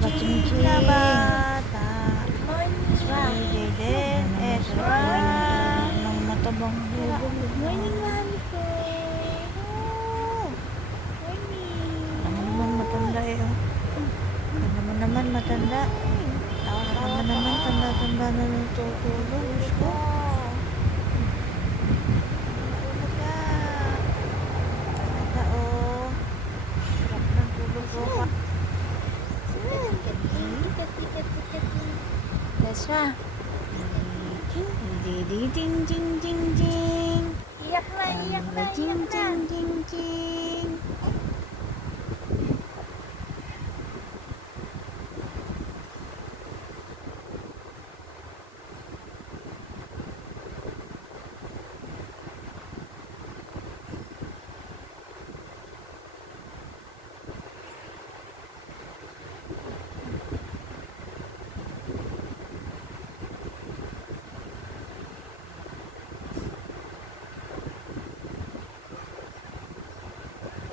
Paching-ching na bata. Ezra. Jayden. Ezra. Nang matabang hira. Good morning, mami ko. Naman matanda eh. Naman matanda. Naman tanda-tanda na natutulog. Diyos ko. Tanda oh. Sarap ng tulog ko. Ezra. Ding ding ding ding ding. Iyak na, iyak na, Ding iyak na. ding ding ding.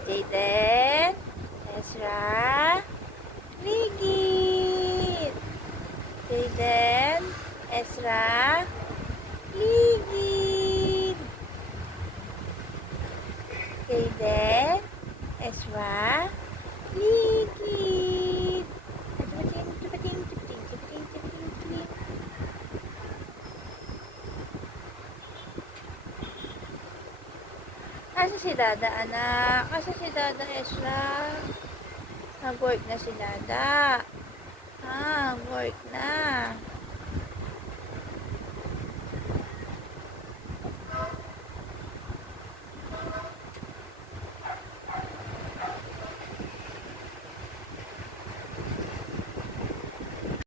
Jayden, Ezra, Ligit. Jayden, Ezra, Ligit. Jayden, Ezra, Ligit. Cipating, cipating, cipating, cipating, cipating, cipating. Asa si Dada, anak? Asa si Dada, Ezra? Nag-work na si Dada. Work na.